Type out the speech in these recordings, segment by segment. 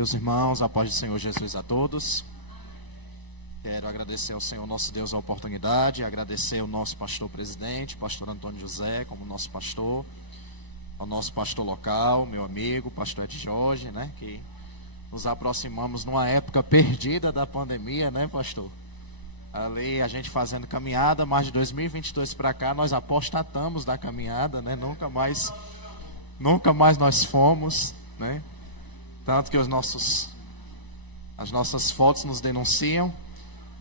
Meus irmãos, a paz do Senhor Jesus a todos. Quero agradecer ao Senhor nosso Deus a oportunidade, agradecer ao nosso pastor presidente, pastor Antônio José, como nosso pastor, ao nosso pastor local, meu amigo, pastor Ed Jorge, que nos aproximamos numa época perdida da pandemia, pastor? Ali a gente fazendo caminhada, mas de 2022 para cá nós apostatamos da caminhada, Nunca mais nós fomos, Tanto que as nossas fotos nos denunciam,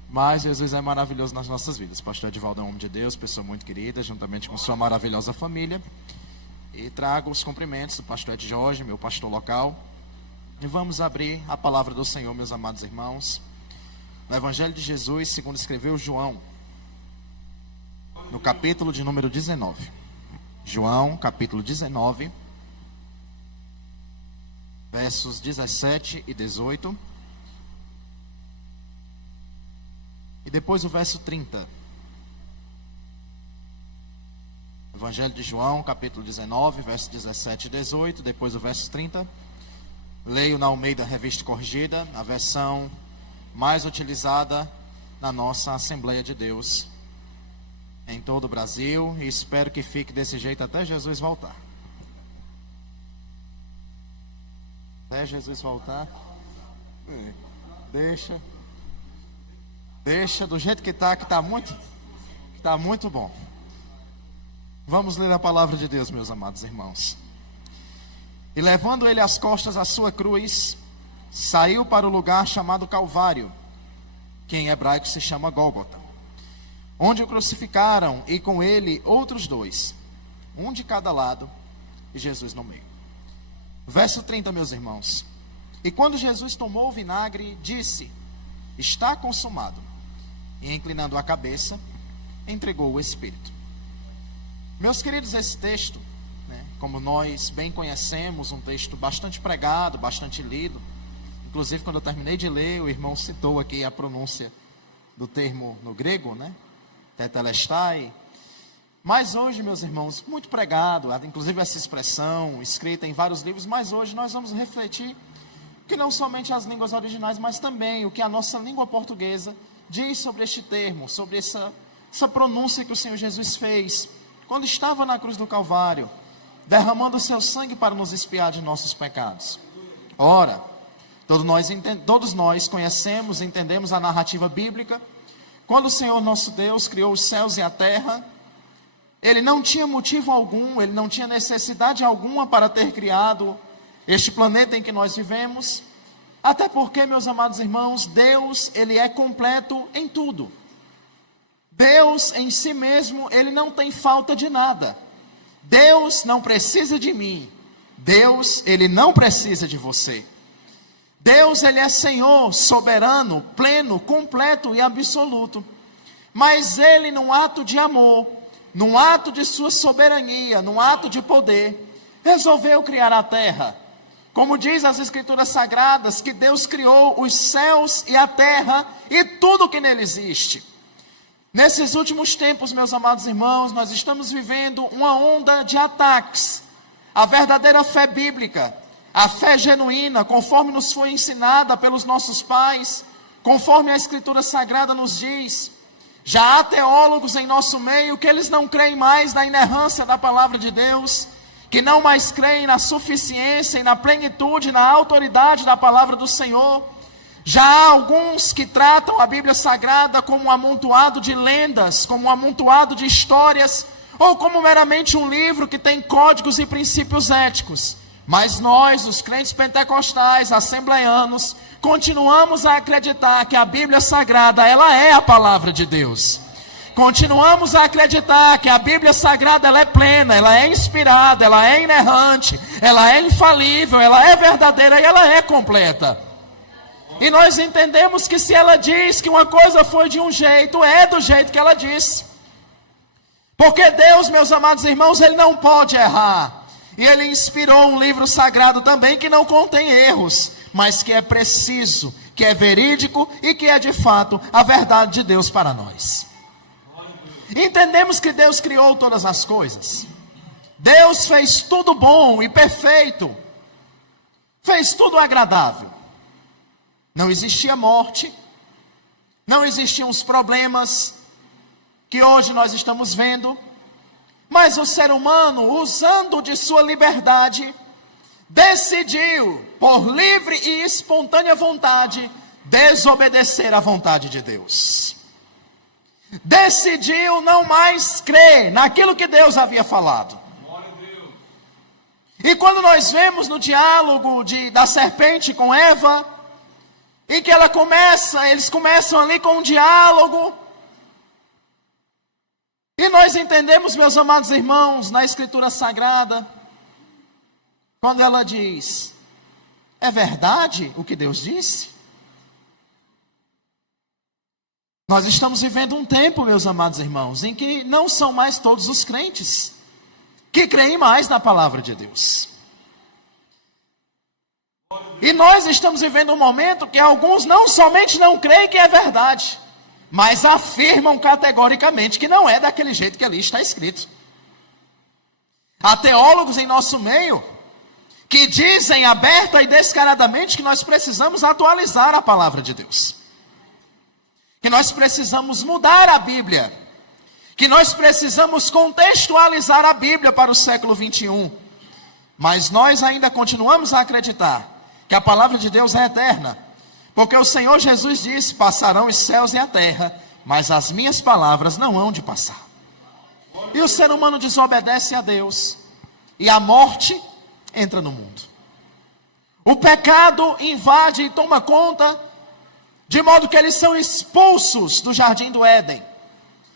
mas Jesus é maravilhoso nas nossas vidas. Pastor Edivaldo é um homem de Deus, pessoa muito querida, juntamente com sua maravilhosa família. E trago os cumprimentos do pastor Ed Jorge, meu pastor local. E vamos abrir a palavra do Senhor, meus amados irmãos, no Evangelho de Jesus, segundo escreveu João, no capítulo de número 19. João, capítulo 19. Versos 17 e 18. E depois o verso 30. Evangelho de João, capítulo 19, versos 17 e 18. Depois o verso 30. Leio na Almeida Revista Corrigida, a versão mais utilizada na nossa Assembleia de Deus em todo o Brasil. E espero que fique desse jeito até Jesus voltar. Até Jesus voltar. Deixa do jeito que está muito bom. Vamos ler a palavra de Deus, meus amados irmãos. E levando ele às costas a sua cruz, saiu para o lugar chamado Calvário, que em hebraico se chama Gólgota, onde o crucificaram, e com ele outros dois, um de cada lado, e Jesus no meio. Verso 30, meus irmãos. E quando Jesus tomou o vinagre, disse: está consumado. E inclinando a cabeça, entregou o Espírito. Meus queridos, esse texto, como nós bem conhecemos, um texto bastante pregado, bastante lido. Inclusive, quando eu terminei de ler, o irmão citou aqui a pronúncia do termo no grego, tetelestai. Mas hoje, meus irmãos, muito pregado, inclusive essa expressão escrita em vários livros, mas hoje nós vamos refletir que não somente as línguas originais, mas também o que a nossa língua portuguesa diz sobre este termo, sobre essa pronúncia que o Senhor Jesus fez quando estava na cruz do Calvário, derramando o seu sangue para nos expiar de nossos pecados. Ora, todos nós conhecemos, entendemos a narrativa bíblica. Quando o Senhor nosso Deus criou os céus e a terra, Ele não tinha motivo algum, Ele não tinha necessidade alguma para ter criado este planeta em que nós vivemos. Até porque, meus amados irmãos, Deus, Ele é completo em tudo. Deus em si mesmo, Ele não tem falta de nada. Deus não precisa de mim. Deus, Ele não precisa de você. Deus, Ele é Senhor, soberano, pleno, completo e absoluto. Mas Ele, num ato de amor, num ato de sua soberania, num ato de poder, resolveu criar a terra. Como diz as Escrituras Sagradas, que Deus criou os céus e a terra e tudo que nele existe. Nesses últimos tempos, meus amados irmãos, nós estamos vivendo uma onda de ataques à verdadeira fé bíblica, a fé genuína, conforme nos foi ensinada pelos nossos pais, conforme a Escritura Sagrada nos diz. Já há teólogos em nosso meio que eles não creem mais na inerrância da palavra de Deus, que não mais creem na suficiência e na plenitude, na autoridade da palavra do Senhor. Já há alguns que tratam a Bíblia Sagrada como um amontoado de lendas, como um amontoado de histórias, ou como meramente um livro que tem códigos e princípios éticos. Mas nós, os crentes pentecostais, assembleianos, continuamos a acreditar que a Bíblia Sagrada, ela é a palavra de Deus. Continuamos a acreditar que a Bíblia Sagrada, ela é plena, ela é inspirada, ela é inerrante, ela é infalível, ela é verdadeira e ela é completa. E nós entendemos que se ela diz que uma coisa foi de um jeito, é do jeito que ela disse. Porque Deus, meus amados irmãos, Ele não pode errar. E Ele inspirou um livro sagrado também que não contém erros, mas que é preciso, que é verídico e que é de fato a verdade de Deus para nós. Entendemos que Deus criou todas as coisas. Deus fez tudo bom e perfeito. Fez tudo agradável. Não existia morte, não existiam os problemas que hoje nós estamos vendo, mas o ser humano, usando de sua liberdade, decidiu, por livre e espontânea vontade, desobedecer à vontade de Deus. Decidiu não mais crer naquilo que Deus havia falado. E quando nós vemos no diálogo da serpente com Eva, em que eles começam ali com um diálogo, e nós entendemos, meus amados irmãos, na Escritura Sagrada, quando ela diz: é verdade o que Deus disse? Nós estamos vivendo um tempo, meus amados irmãos, em que não são mais todos os crentes que creem mais na palavra de Deus. E nós estamos vivendo um momento que alguns não somente não creem que é verdade, mas afirmam categoricamente que não é daquele jeito que ali está escrito. Há teólogos em nosso meio que dizem aberta e descaradamente que nós precisamos atualizar a palavra de Deus, que nós precisamos mudar a Bíblia, que nós precisamos contextualizar a Bíblia para o século 21. Mas nós ainda continuamos a acreditar que a palavra de Deus é eterna, porque o Senhor Jesus disse: passarão os céus e a terra, mas as minhas palavras não hão de passar. E o ser humano desobedece a Deus, e a morte entra no mundo. O pecado invade e toma conta, de modo que eles são expulsos do jardim do Éden.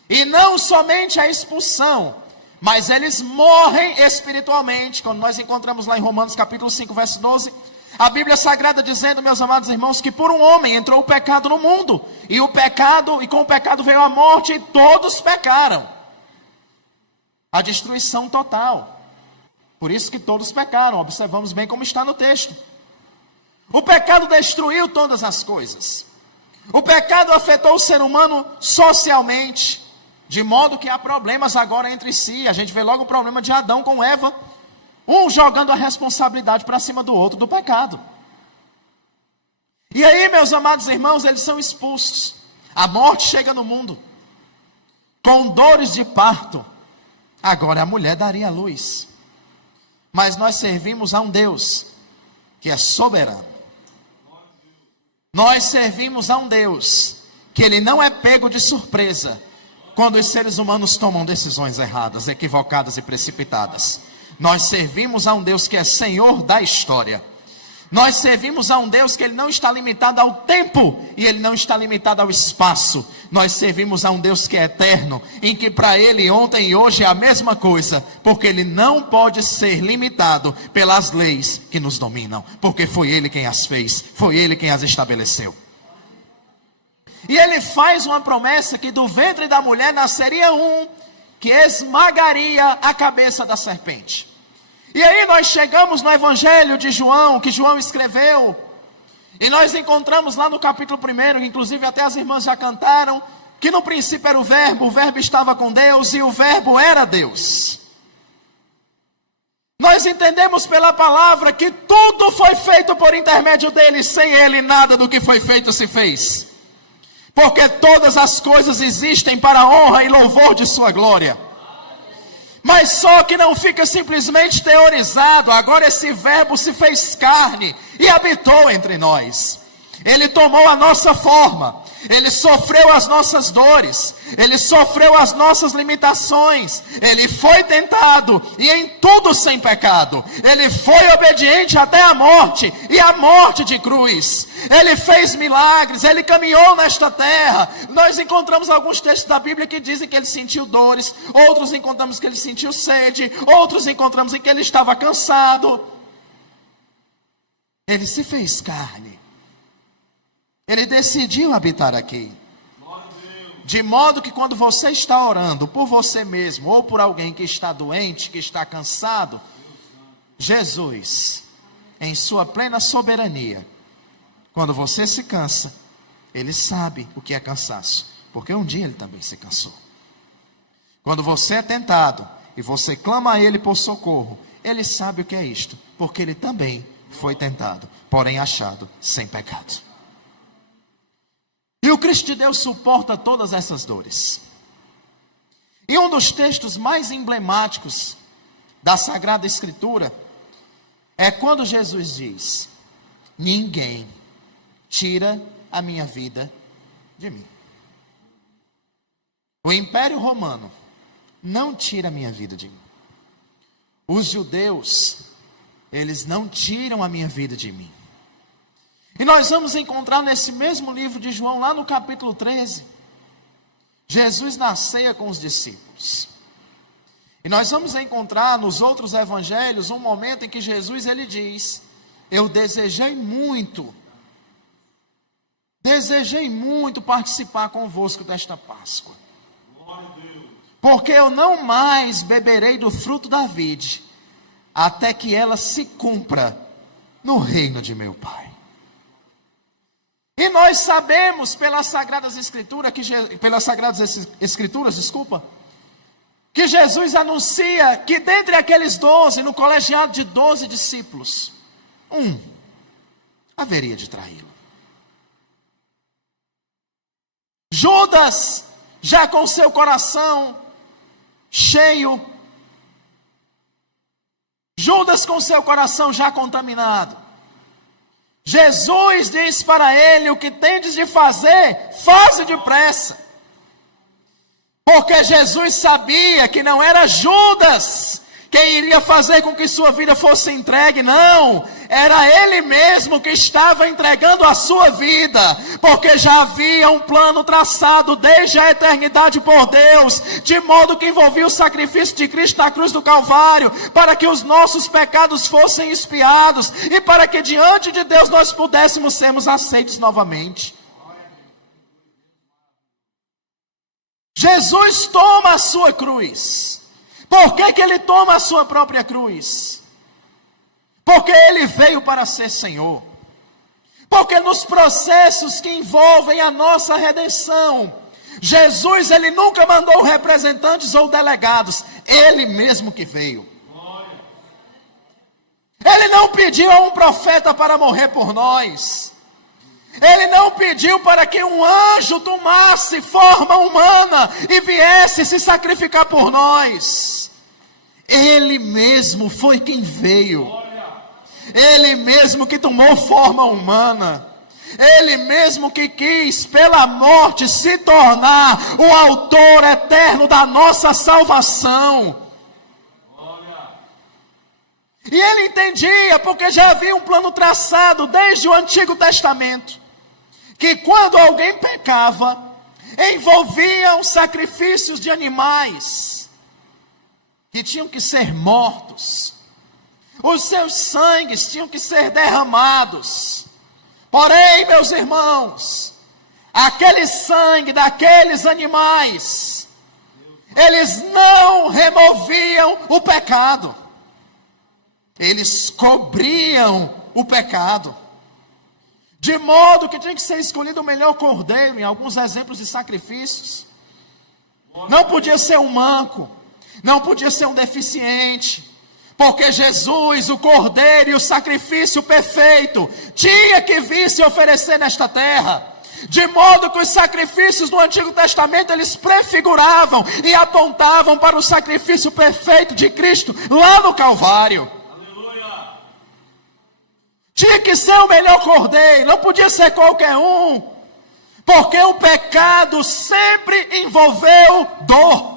E não somente a expulsão, mas eles morrem espiritualmente. Quando nós encontramos lá em Romanos capítulo 5, verso 12, a Bíblia Sagrada dizendo, meus amados irmãos, que por um homem entrou o pecado no mundo, e com o pecado veio a morte, e todos pecaram. A destruição total. Por isso que todos pecaram, observamos bem como está no texto. O pecado destruiu todas as coisas. O pecado afetou o ser humano socialmente, de modo que há problemas agora entre si. A gente vê logo o problema de Adão com Eva, um jogando a responsabilidade para cima do outro do pecado. E aí, meus amados irmãos, eles são expulsos. A morte chega no mundo, com dores de parto. Agora a mulher daria a luz. Mas nós servimos a um Deus que é soberano. Nós servimos a um Deus que Ele não é pego de surpresa quando os seres humanos tomam decisões erradas, equivocadas e precipitadas. Nós servimos a um Deus que é Senhor da história. Nós servimos a um Deus que Ele não está limitado ao tempo e Ele não está limitado ao espaço. Nós servimos a um Deus que é eterno, em que para Ele ontem e hoje é a mesma coisa, porque Ele não pode ser limitado pelas leis que nos dominam, porque foi Ele quem as fez, foi Ele quem as estabeleceu. E Ele faz uma promessa que do ventre da mulher nasceria um que esmagaria a cabeça da serpente. E aí nós chegamos no Evangelho de João, que João escreveu, e nós encontramos lá no capítulo 1, que inclusive até as irmãs já cantaram, que no princípio era o Verbo estava com Deus, e o Verbo era Deus. Nós entendemos pela palavra que tudo foi feito por intermédio dele, sem ele nada do que foi feito se fez. Porque todas as coisas existem para a honra e louvor de sua glória. Mas só que não fica simplesmente teorizado. Agora esse verbo se fez carne e habitou entre nós. Ele tomou a nossa forma. Ele sofreu as nossas dores. Ele sofreu as nossas limitações. Ele foi tentado e em tudo sem pecado. Ele foi obediente até a morte, e a morte de cruz. Ele fez milagres, ele caminhou nesta terra. Nós encontramos alguns textos da Bíblia que dizem que ele sentiu dores. Outros encontramos que ele sentiu sede. Outros encontramos em que ele estava cansado. Ele se fez carne. Ele decidiu habitar aqui. De modo que quando você está orando por você mesmo, ou por alguém que está doente, que está cansado, Jesus, em sua plena soberania, quando você se cansa, Ele sabe o que é cansaço, porque um dia Ele também se cansou. Quando você é tentado, e você clama a Ele por socorro, Ele sabe o que é isto, porque Ele também foi tentado, porém achado sem pecado. o Cristo de Deus suporta todas essas dores. E um dos textos mais emblemáticos da Sagrada Escritura é quando Jesus diz: ninguém tira a minha vida de mim. O Império Romano não tira a minha vida de mim. Os judeus, eles não tiram a minha vida de mim. E nós vamos encontrar nesse mesmo livro de João, lá no capítulo 13, Jesus na ceia com os discípulos. E nós vamos encontrar nos outros evangelhos um momento em que Jesus ele diz: eu desejei muito participar convosco desta Páscoa, porque eu não mais beberei do fruto da vide, até que ela se cumpra no reino de meu Pai. E nós sabemos pelas Sagradas Escrituras, que Jesus anuncia que dentre aqueles 12, no colegiado de 12 discípulos, um haveria de traí-lo. Judas, já com seu coração cheio, Judas com seu coração já contaminado, Jesus diz para ele: o que tendes de fazer, faze depressa. Porque Jesus sabia que não era Judas quem iria fazer com que sua vida fosse entregue, não. Era ele mesmo que estava entregando a sua vida. Porque já havia um plano traçado desde a eternidade por Deus, de modo que envolvia o sacrifício de Cristo na cruz do Calvário, para que os nossos pecados fossem expiados, e para que diante de Deus nós pudéssemos sermos aceitos novamente. Jesus toma a sua cruz. Por que ele toma a sua própria cruz? Porque ele veio para ser Senhor. Porque nos processos que envolvem a nossa redenção, Jesus ele nunca mandou representantes ou delegados, ele mesmo que veio. Ele não pediu a um profeta para morrer por nós. Ele não pediu para que um anjo tomasse forma humana e viesse se sacrificar por nós. Ele mesmo foi quem veio. Ele mesmo que tomou forma humana. Ele mesmo que quis pela morte se tornar o autor eterno da nossa salvação. E ele entendia, porque já havia um plano traçado desde o Antigo Testamento, que quando alguém pecava, envolviam sacrifícios de animais que tinham que ser mortos. Os seus sangues tinham que ser derramados. Porém, meus irmãos, aquele sangue daqueles animais, eles não removiam o pecado. Eles cobriam o pecado. De modo que tinha que ser escolhido o melhor cordeiro, em alguns exemplos de sacrifícios. Não podia ser um manco, não podia ser um deficiente, porque Jesus, o cordeiro e o sacrifício perfeito, tinha que vir se oferecer nesta terra. De modo que os sacrifícios do Antigo Testamento, eles prefiguravam e apontavam para o sacrifício perfeito de Cristo lá no Calvário. Tinha que ser o melhor cordeiro, não podia ser qualquer um, porque o pecado sempre envolveu dor.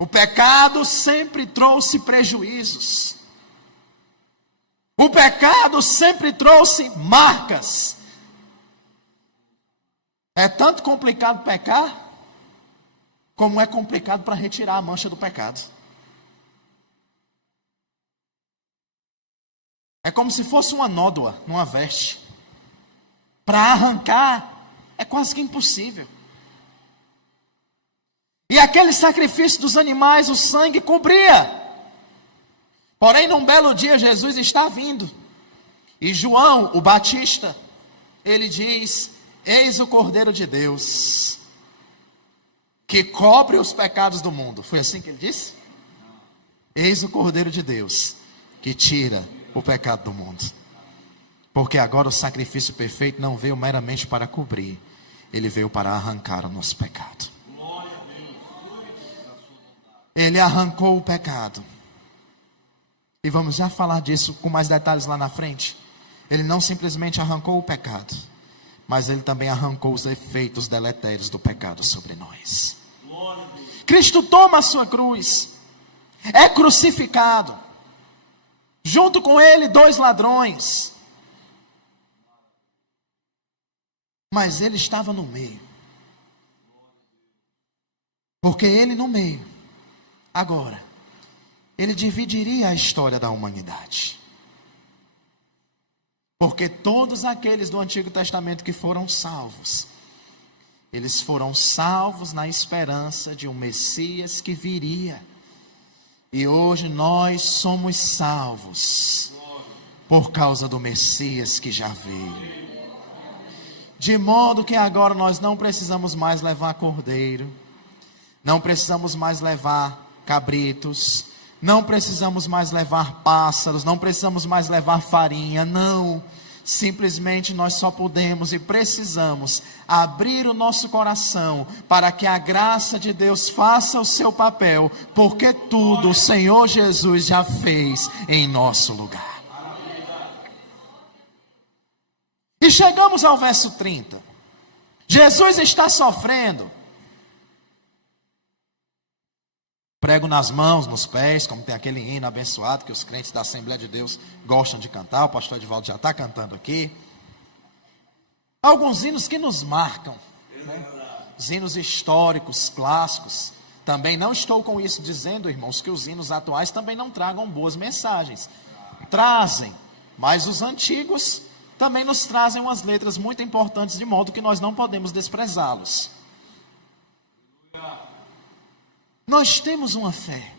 O pecado sempre trouxe prejuízos. O pecado sempre trouxe marcas. É tanto complicado pecar, como é complicado para retirar a mancha do pecado. É como se fosse uma nódoa numa veste. Para arrancar, é quase que impossível. E aquele sacrifício dos animais, o sangue cobria. Porém, num belo dia, Jesus está vindo. E João, o Batista, ele diz: eis o Cordeiro de Deus, que cobre os pecados do mundo. Foi assim que ele disse? Eis o Cordeiro de Deus, que tira o pecado do mundo. Porque agora o sacrifício perfeito não veio meramente para cobrir, ele veio para arrancar o nosso pecado. Ele arrancou o pecado. E vamos já falar disso com mais detalhes lá na frente. Ele não simplesmente arrancou o pecado, mas ele também arrancou os efeitos deletérios do pecado sobre nós. Cristo toma a sua cruz, é crucificado, junto com ele 2 ladrões. Mas ele estava no meio. Porque ele no meio, agora, ele dividiria a história da humanidade. Porque todos aqueles do Antigo Testamento que foram salvos, eles foram salvos na esperança de um Messias que viria. E hoje nós somos salvos por causa do Messias que já veio. De modo que agora nós não precisamos mais levar cordeiro, não precisamos mais levar cabritos, não precisamos mais levar pássaros, não precisamos mais levar farinha, não. Simplesmente nós só podemos e precisamos abrir o nosso coração para que a graça de Deus faça o seu papel, porque tudo o Senhor Jesus já fez em nosso lugar. E chegamos ao verso 30. Jesus está sofrendo. Prego nas mãos, nos pés, como tem aquele hino abençoado que os crentes da Assembleia de Deus gostam de cantar. O pastor Edivaldo já está cantando aqui. Alguns hinos que nos marcam, né? Os hinos históricos, clássicos. Também não estou com isso dizendo, irmãos, que os hinos atuais também não tragam boas mensagens. Trazem, mas os antigos também nos trazem umas letras muito importantes, de modo que nós não podemos desprezá-los. Nós temos uma fé.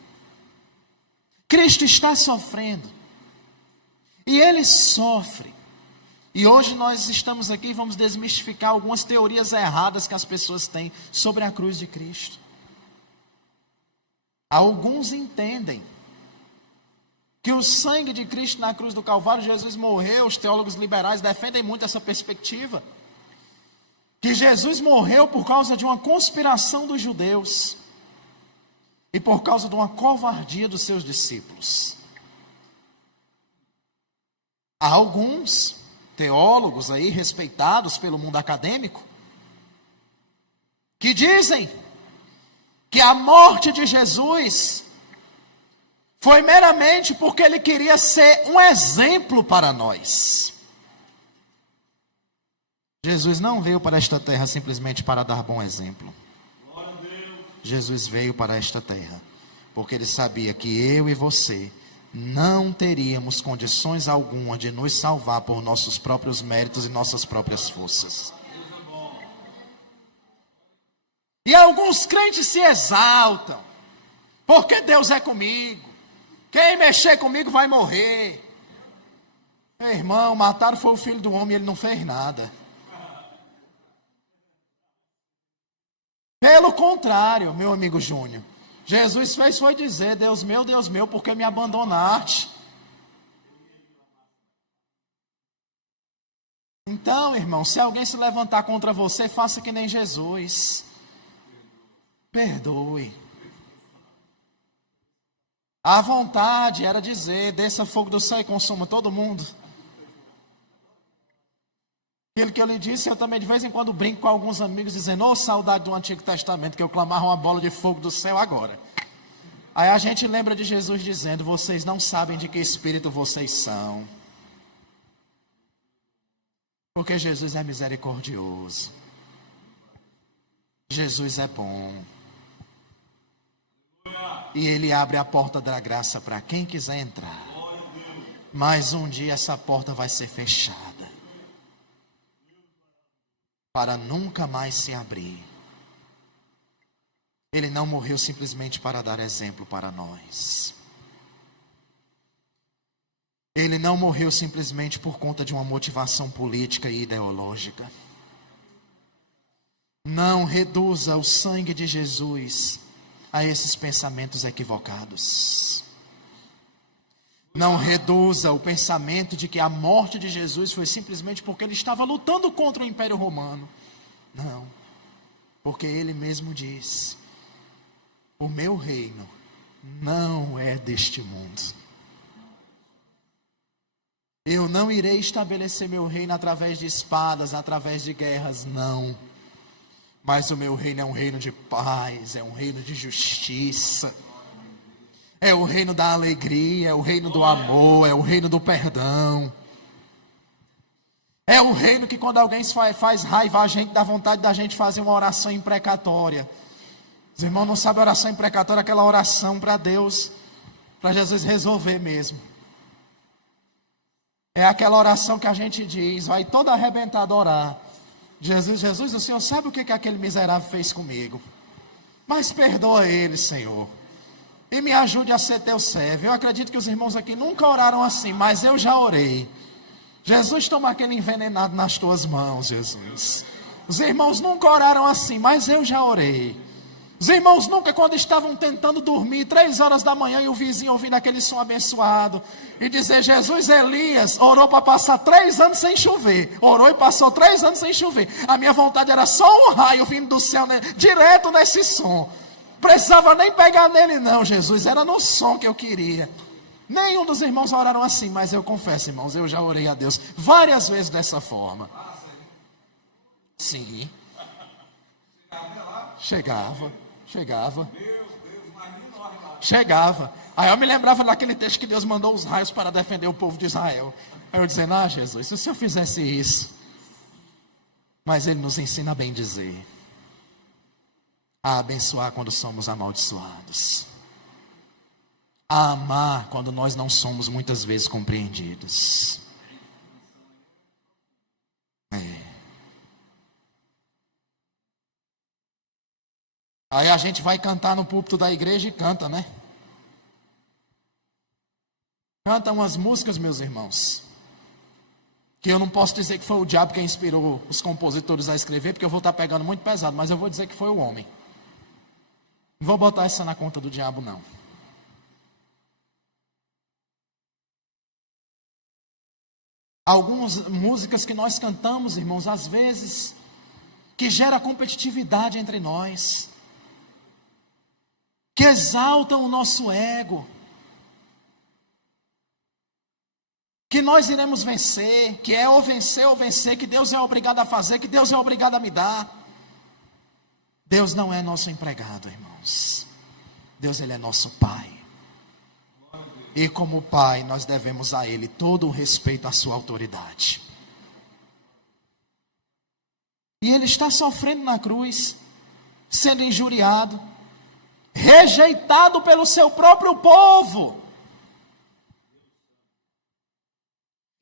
Cristo está sofrendo. E Ele sofre. E hoje nós estamos aqui e vamos desmistificar algumas teorias erradas que as pessoas têm sobre a cruz de Cristo. Alguns entendem que o sangue de Cristo na cruz do Calvário, Jesus morreu. Os teólogos liberais defendem muito essa perspectiva. Que Jesus morreu por causa de uma conspiração dos judeus. E por causa de uma covardia dos seus discípulos. Há alguns teólogos aí respeitados pelo mundo acadêmico que dizem que a morte de Jesus foi meramente porque ele queria ser um exemplo para nós. Jesus não veio para esta terra simplesmente para dar bom exemplo. Jesus veio para esta terra porque ele sabia que eu e você não teríamos condições alguma de nos salvar por nossos próprios méritos e nossas próprias forças. E alguns crentes se exaltam, porque Deus é comigo, quem mexer comigo vai morrer. Meu irmão, mataram foi o filho do homem e ele não fez nada. Pelo contrário, meu amigo Júnior, Jesus fez foi dizer: Deus meu, por que me abandonaste? Então, irmão, se alguém se levantar contra você, faça que nem Jesus. Perdoe. A vontade era dizer: desça fogo do céu e consuma todo mundo. Aquilo que eu lhe disse, eu também de vez em quando brinco com alguns amigos dizendo: ô, saudade do Antigo Testamento, que eu clamava uma bola de fogo do céu agora. Aí a gente lembra de Jesus dizendo: vocês não sabem de que espírito vocês são. Porque Jesus é misericordioso. Jesus é bom. E Ele abre a porta da graça para quem quiser entrar. Mas um dia essa porta vai ser fechada, para nunca mais se abrir. Ele não morreu simplesmente para dar exemplo para nós. Ele não morreu simplesmente por conta de uma motivação política e ideológica. Não reduza o sangue de Jesus a esses pensamentos equivocados. Não reduza o pensamento de que a morte de Jesus foi simplesmente porque ele estava lutando contra o Império Romano. Não, porque ele mesmo diz: o meu reino não é deste mundo. Eu não irei estabelecer meu reino através de espadas, através de guerras, não. Mas o meu reino é um reino de paz, é um reino de justiça. É o reino da alegria, é o reino do amor, é o reino do perdão. É o reino que quando alguém faz raiva, a gente dá vontade da gente fazer uma oração imprecatória. Os irmãos não sabem oração imprecatória, aquela oração para Deus, para Jesus resolver mesmo. É aquela oração que a gente diz, vai todo arrebentado orar. Jesus, o Senhor sabe o que aquele miserável fez comigo. Mas perdoa ele, Senhor. E me ajude a ser teu servo. Eu acredito que os irmãos aqui nunca oraram assim, mas eu já orei. Jesus, toma aquele envenenado nas tuas mãos, Jesus. Os irmãos nunca oraram assim, mas eu já orei. Os irmãos nunca, quando estavam tentando dormir, 3 horas da manhã, e o vizinho ouvindo aquele som abençoado, e dizer: Jesus, Elias orou para passar 3 anos sem chover. Orou e passou 3 anos sem chover. A minha vontade era só um raio vindo do céu, né, direto nesse som. Precisava nem pegar nele não, Jesus, era no som que eu queria. Nenhum dos irmãos oraram assim, mas eu confesso, irmãos, eu já orei a Deus várias vezes dessa forma. Sim. Chegava. Aí eu me lembrava daquele texto que Deus mandou os raios para defender o povo de Israel. Aí eu dizendo: Jesus, se o Senhor fizesse isso. Mas Ele nos ensina a bem dizer, a abençoar quando somos amaldiçoados, a amar quando nós não somos muitas vezes compreendidos. Aí a gente vai cantar no púlpito da igreja e canta, né? Canta umas músicas, meus irmãos, que eu não posso dizer que foi o diabo quem inspirou os compositores a escrever, porque eu vou estar pegando muito pesado, mas eu vou dizer que foi o homem. Não vou botar essa na conta do diabo, não. Algumas músicas que nós cantamos, irmãos, às vezes, que gera competitividade entre nós, que exaltam o nosso ego, que nós iremos vencer, que é ou vencer, que Deus é obrigado a fazer, que Deus é obrigado a me dar. Deus não é nosso empregado, irmãos. Deus, Ele é nosso Pai. E como Pai, nós devemos a Ele todo o respeito à sua autoridade. E Ele está sofrendo na cruz, sendo injuriado, rejeitado pelo seu próprio povo.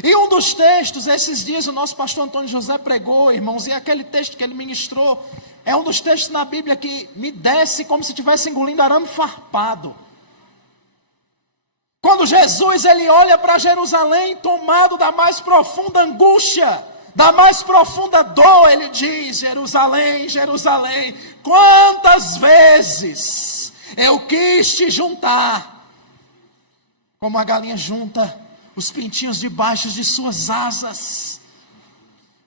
E um dos textos, esses dias o nosso pastor Antônio José pregou, irmãos, e aquele texto que ele ministrou, é um dos textos na Bíblia que me desce como se estivesse engolindo arame farpado. Quando Jesus, ele olha para Jerusalém, tomado da mais profunda angústia, da mais profunda dor, ele diz: Jerusalém, Jerusalém, quantas vezes eu quis te juntar, como a galinha junta os pintinhos debaixo de suas asas,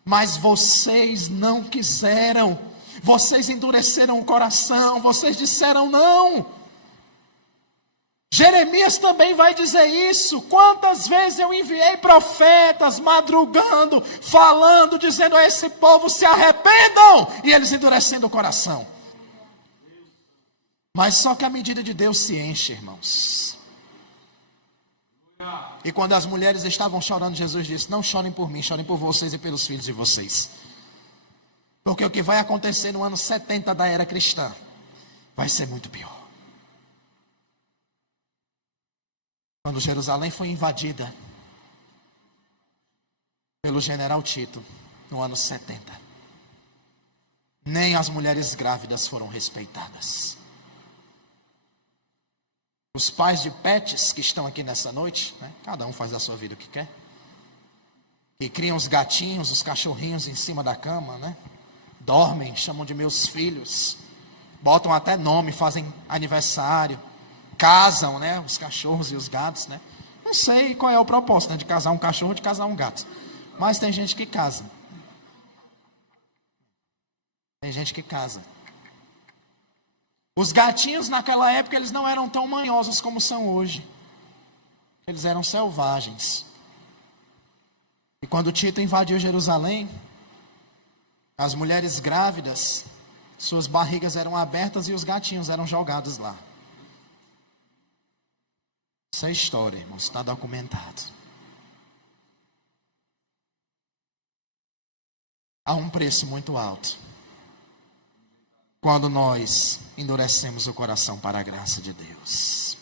mas vocês não quiseram, vocês endureceram o coração, vocês disseram não. Jeremias também vai dizer isso. Quantas vezes eu enviei profetas madrugando, falando, dizendo a esse povo: se arrependam, e eles endurecendo o coração. Mas só que a medida de Deus se enche, irmãos. E quando as mulheres estavam chorando, Jesus disse: não chorem por mim, chorem por vocês e pelos filhos de vocês. Porque o que vai acontecer no ano 70 da era cristã vai ser muito pior. Quando Jerusalém foi invadida pelo general Tito, no ano 70, nem as mulheres grávidas foram respeitadas. Os pais de pets que estão aqui nessa noite, né, cada um faz a sua vida o que quer, que criam os gatinhos, os cachorrinhos em cima da cama, né, dormem, chamam de meus filhos, botam até nome, fazem aniversário, casam, né, os cachorros e os gatos, né. Não sei qual é o propósito, né, de casar um cachorro ou de casar um gato. Mas tem gente que casa. Tem gente que casa. Os gatinhos naquela época, eles não eram tão manhosos como são hoje. Eles eram selvagens. E quando Tito invadiu Jerusalém, as mulheres grávidas, suas barrigas eram abertas e os gatinhos eram jogados lá. Isso é história, irmãos, está documentado. Há um preço muito alto quando nós endurecemos o coração para a graça de Deus.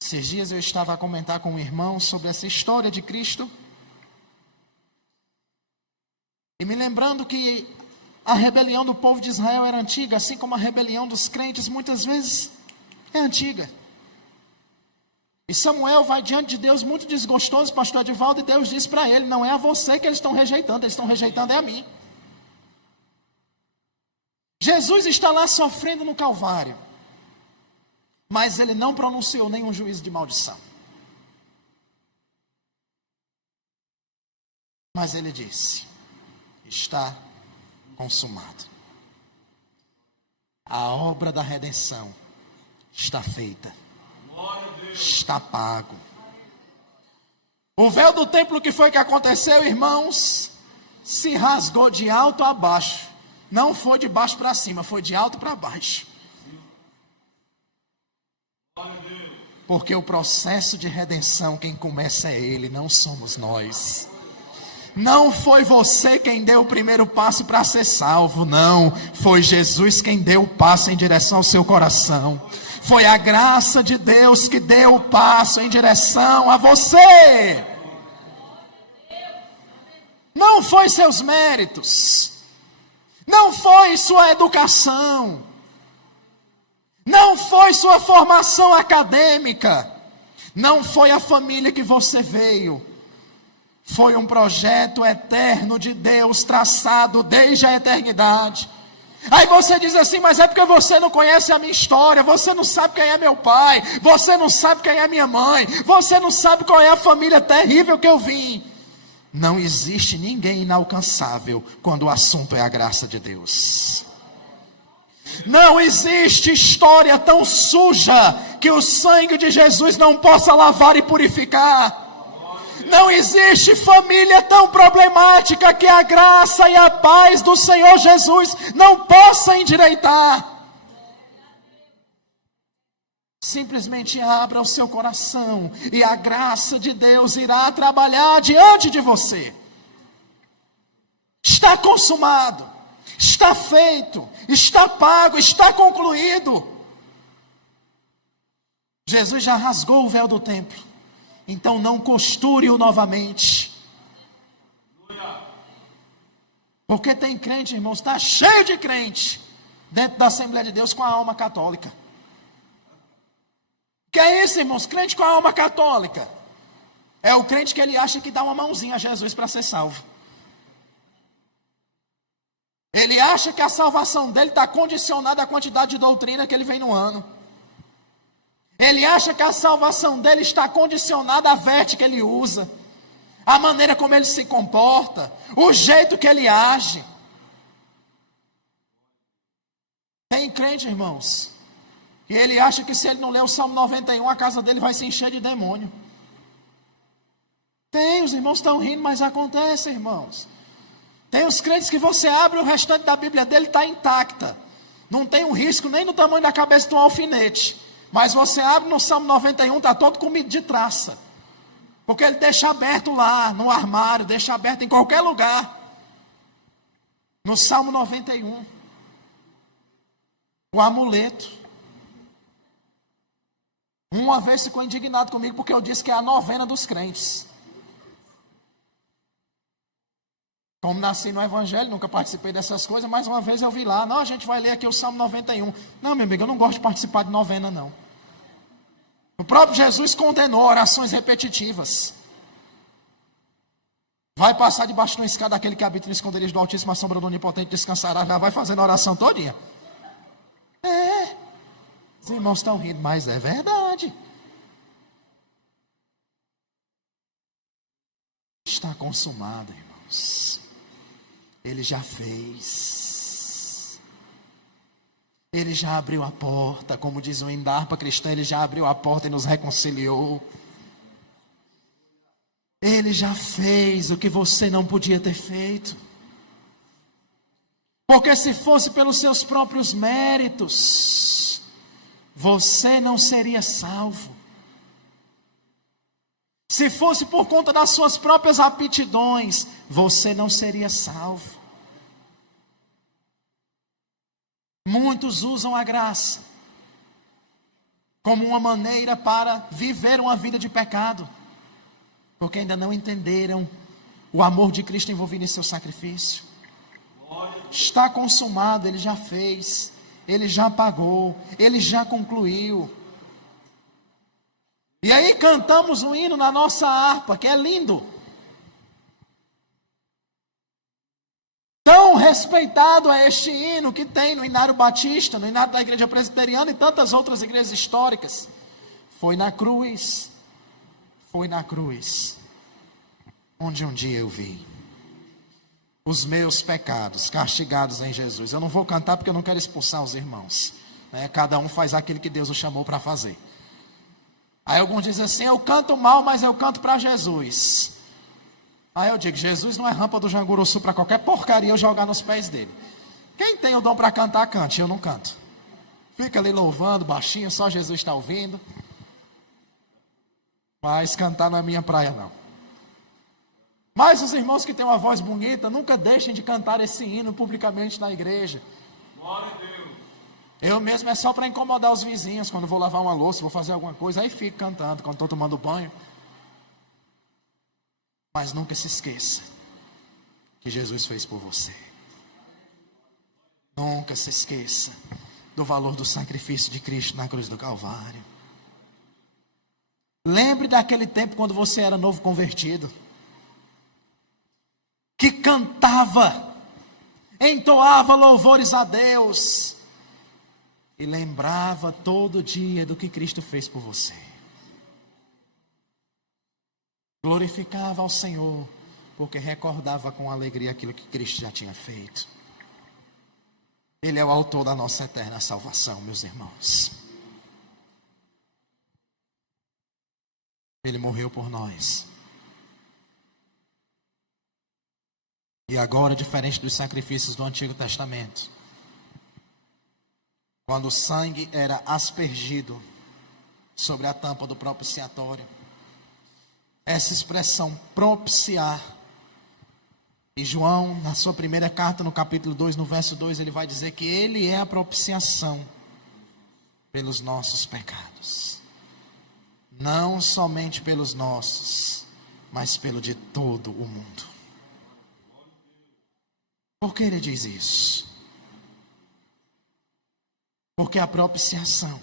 Esses dias eu estava a comentar com um irmão sobre essa história de Cristo. E me lembrando que a rebelião do povo de Israel era antiga, assim como a rebelião dos crentes muitas vezes é antiga. E Samuel vai diante de Deus muito desgostoso, pastor Edivaldo, e Deus diz para ele: não é a você que eles estão rejeitando é a mim. Jesus está lá sofrendo no Calvário, mas ele não pronunciou nenhum juízo de maldição. Mas ele disse: está consumado. A obra da redenção está feita. Está pago. O véu do templo, que foi que aconteceu, irmãos, se rasgou de alto a baixo. Não foi de baixo para cima, foi de alto para baixo. Porque o processo de redenção, quem começa é Ele, não somos nós. Não foi você quem deu o primeiro passo para ser salvo, não. Foi Jesus quem deu o passo em direção ao seu coração. Foi a graça de Deus que deu o passo em direção a você. Não foi seus méritos. Não foi sua educação. Não foi sua formação acadêmica. Não foi a família que você veio. Foi um projeto eterno de Deus traçado desde a eternidade. Aí você diz assim: mas é porque você não conhece a minha história, você não sabe quem é meu pai, você não sabe quem é minha mãe, você não sabe qual é a família terrível que eu vim. Não existe ninguém inalcançável quando o assunto é a graça de Deus. Não existe história tão suja que o sangue de Jesus não possa lavar e purificar. Não existe família tão problemática que a graça e a paz do Senhor Jesus não possa endireitar. Simplesmente abra o seu coração e a graça de Deus irá trabalhar diante de você. Está consumado, está feito, está pago, está concluído. Jesus já rasgou o véu do templo, então não costure-o novamente. Porque tem crente, irmãos, está cheio de crente dentro da Assembleia de Deus com a alma católica. Que é isso, irmãos? Crente com a alma católica é o crente que ele acha que dá uma mãozinha a Jesus para ser salvo. Ele acha que a salvação dele está condicionada à quantidade de doutrina que ele vem no ano. Ele acha que a salvação dele está condicionada à veste que ele usa, a maneira como ele se comporta, o jeito que ele age. Tem crente, irmãos, e ele acha que se ele não ler o Salmo 91, a casa dele vai se encher de demônio. Tem, os irmãos estão rindo, mas acontece, irmãos. Tem os crentes que você abre, o restante da Bíblia dele está intacta. Não tem um risco nem no tamanho da cabeça de um alfinete. Mas você abre no Salmo 91, está todo comido de traça. Porque ele deixa aberto lá, no armário, deixa aberto em qualquer lugar. No Salmo 91. O amuleto. Uma vez ficou indignado comigo porque eu disse que é a novena dos crentes. Como nasci no Evangelho, nunca participei dessas coisas, mais uma vez eu vi lá, não, a gente vai ler aqui o Salmo 91. Não, meu amigo, eu não gosto de participar de novena, não. O próprio Jesus condenou orações repetitivas. Vai passar debaixo de uma escada aquele que habita no esconderijo do Altíssimo, a sombra do Onipotente descansará, já vai fazendo a oração todinha. Os irmãos estão rindo, mas é verdade. está consumado, irmãos. Ele já fez. Ele já abriu a porta, como diz o hino da harpa cristã, ele já abriu a porta e nos reconciliou. Ele já fez o que você não podia ter feito. Porque se fosse pelos seus próprios méritos, você não seria salvo. Se fosse por conta das suas próprias aptidões, você não seria salvo. Muitos usam a graça como uma maneira para viver uma vida de pecado, porque ainda não entenderam o amor de Cristo envolvido em seu sacrifício. Está consumado, ele já fez, ele já pagou, ele já concluiu. E aí cantamos um hino na nossa harpa, que é lindo. Tão respeitado é este hino que tem no Inário Batista, no Inário da Igreja Presbiteriana e tantas outras igrejas históricas. Foi na cruz, onde um dia eu vi os meus pecados castigados em Jesus. Eu não vou cantar porque eu não quero expulsar os irmãos, né? Cada um faz aquilo que Deus o chamou para fazer. Aí alguns dizem assim, eu canto mal, mas eu canto para Jesus. Aí eu digo, Jesus não é rampa do Janguruçu para qualquer porcaria eu jogar nos pés dele. Quem tem o dom para cantar, cante, eu não canto. Fica ali louvando, baixinho, só Jesus está ouvindo. Mas cantar não é minha praia não. Mas os irmãos que têm uma voz bonita, nunca deixem de cantar esse hino publicamente na igreja. Glória a Deus. Eu mesmo é só para incomodar os vizinhos, quando vou lavar uma louça, vou fazer alguma coisa, aí fico cantando, quando estou tomando banho. Mas nunca se esqueça que Jesus fez por você. Nunca se esqueça do valor do sacrifício de Cristo na cruz do Calvário. Lembre daquele tempo quando você era novo convertido, que cantava, entoava louvores a Deus e lembrava todo dia do que Cristo fez por você. Glorificava ao Senhor, porque recordava com alegria aquilo que Cristo já tinha feito. Ele é o autor da nossa eterna salvação, meus irmãos. Ele morreu por nós. E agora, diferente dos sacrifícios do Antigo Testamento, quando o sangue era aspergido sobre a tampa do propiciatório, essa expressão propiciar, e João, na sua primeira carta, no capítulo 2, no verso 2, ele vai dizer que ele é a propiciação pelos nossos pecados. Não somente pelos nossos, mas pelo de todo o mundo. Por que ele diz isso? Porque a propiciação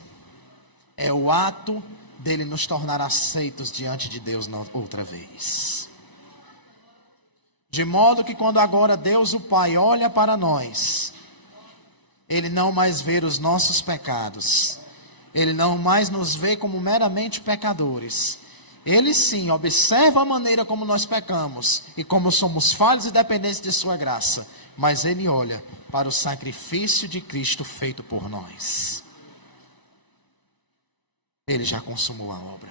é o ato dele nos tornar aceitos diante de Deus outra vez. De modo que quando agora Deus o Pai olha para nós, Ele não mais vê os nossos pecados, Ele não mais nos vê como meramente pecadores. Ele sim observa a maneira como nós pecamos e como somos falhos e dependentes de sua graça, mas Ele olha para o sacrifício de Cristo feito por nós. Ele já consumou a obra.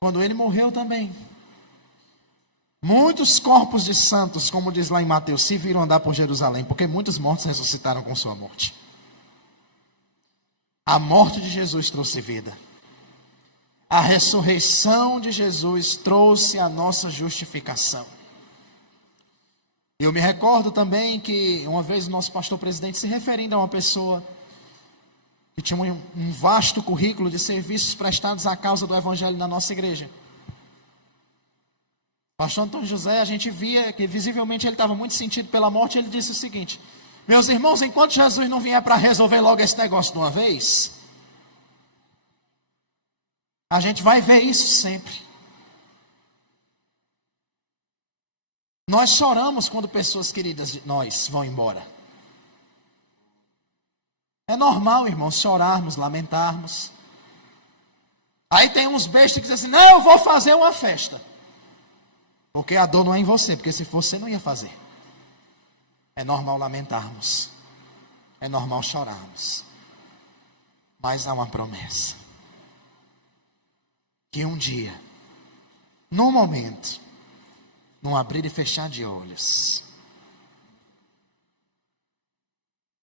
Quando ele morreu também, muitos corpos de santos, como diz lá em Mateus, se viram andar por Jerusalém, porque muitos mortos ressuscitaram com sua morte. A morte de Jesus trouxe vida. A ressurreição de Jesus trouxe a nossa justificação. Eu me recordo também que uma vez o nosso pastor presidente, se referindo a uma pessoa que tinha um vasto currículo de serviços prestados à causa do evangelho na nossa igreja. Pastor Antônio José, a gente via que visivelmente ele estava muito sentido pela morte. Ele disse o seguinte: meus irmãos, enquanto Jesus não vier para resolver logo esse negócio de uma vez, a gente vai ver isso sempre. Nós choramos quando pessoas queridas de nós vão embora. É normal, irmãos, chorarmos, lamentarmos. Aí tem uns bestas que dizem assim: não, eu vou fazer uma festa. Porque a dor não é em você, porque se fosse você não ia fazer. É normal lamentarmos. É normal chorarmos. Mas há uma promessa. Que um dia, num momento, num abrir e fechar de olhos,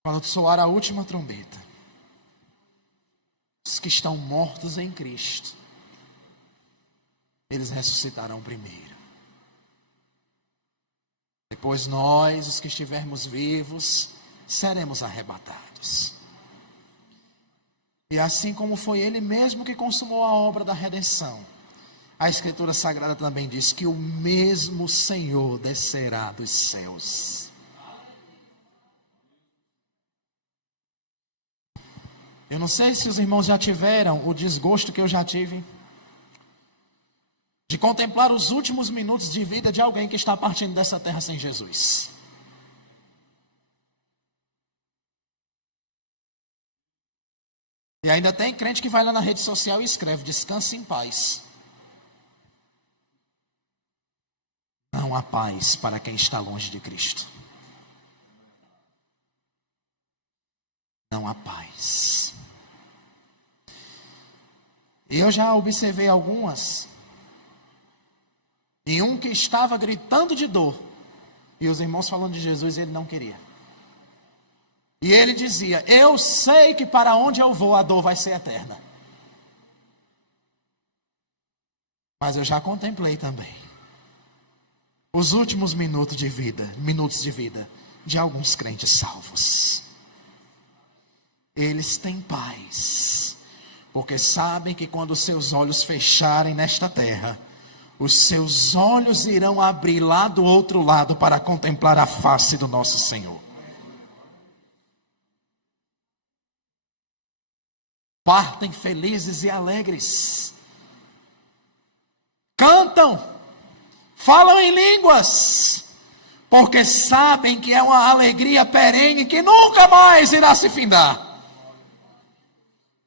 quando soar a última trombeta, os que estão mortos em Cristo, eles ressuscitarão primeiro. Depois nós, os que estivermos vivos, seremos arrebatados. E assim como foi Ele mesmo que consumou a obra da redenção, a Escritura Sagrada também diz que o mesmo Senhor descerá dos céus. Eu não sei se os irmãos já tiveram o desgosto que eu já tive de contemplar os últimos minutos de vida de alguém que está partindo dessa terra sem Jesus. E ainda tem crente que vai lá na rede social e escreve: descanse em paz. Não há paz para quem está longe de Cristo. Não há paz. Eu já observei algumas. E um que estava gritando de dor. E os irmãos falando de Jesus, ele não queria. E ele dizia: eu sei que para onde eu vou a dor vai ser eterna. Mas eu já contemplei também os últimos minutos de vida de alguns crentes salvos. Eles têm paz, porque sabem que quando seus olhos fecharem nesta terra, os seus olhos irão abrir lá do outro lado para contemplar a face do nosso Senhor. Partem felizes e alegres. Cantam. Falam em línguas. Porque sabem que é uma alegria perene que nunca mais irá se findar.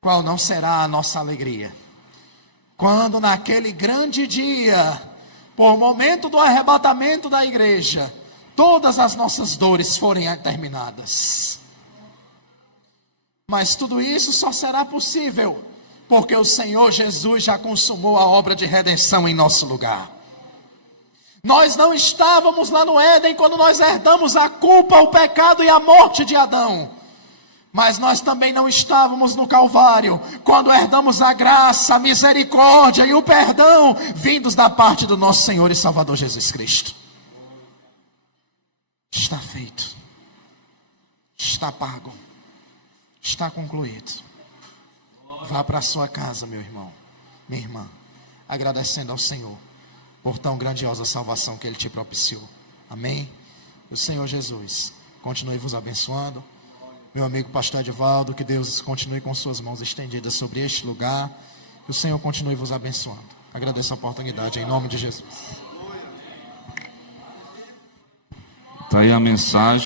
Qual não será a nossa alegria? Quando naquele grande dia, por momento do arrebatamento da igreja, todas as nossas dores forem terminadas. Mas tudo isso só será possível porque o Senhor Jesus já consumou a obra de redenção em nosso lugar. Nós não estávamos lá no Éden quando nós herdamos a culpa, o pecado e a morte de Adão. Mas nós também não estávamos no Calvário quando herdamos a graça, a misericórdia e o perdão vindos da parte do nosso Senhor e Salvador Jesus Cristo. Está feito. Está pago. Está concluído. Vá para a sua casa, meu irmão, minha irmã, agradecendo ao Senhor por tão grandiosa salvação que Ele te propiciou. Amém? O Senhor Jesus continue vos abençoando. Meu amigo pastor Edivaldo, que Deus continue com suas mãos estendidas sobre este lugar. Que o Senhor continue vos abençoando. Agradeço a oportunidade em nome de Jesus. Está aí a mensagem.